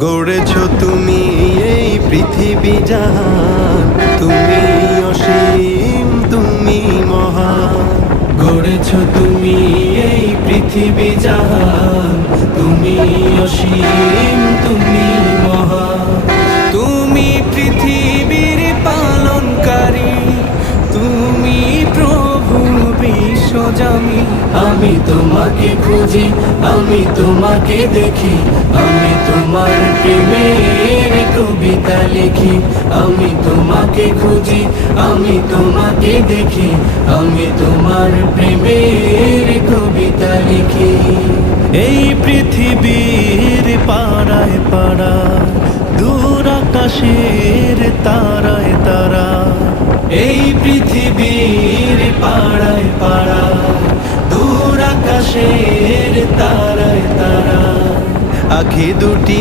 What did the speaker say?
গড়েছ তুমি এই পৃথিবী জাহান, তুমি অসীম, তুমি মহান। গড়েছ তুমি এই পৃথিবী জাহান, তুমি অসীম, তুমি মহান। তুমি পৃথিবীর পালনকারী, তুমি প্রভু বিশ্বজামি। আমি তোমাকে খুঁজি, আমি তোমাকে দেখি, আমি তোমার প্রেমের কবিতা লিখি। আমি তোমাকে খুঁজি, আমি তোমাকে দেখি, আমি তোমার প্রেমের কবিতা লিখি। এই পৃথিবীর পাড়ায় পাড়ায়, দূর আকাশের তারায় তারা। এই পৃথিবীর পাড়ায় পাড়ায়, দূর আকাশের তারায় তারা। আখি দুটি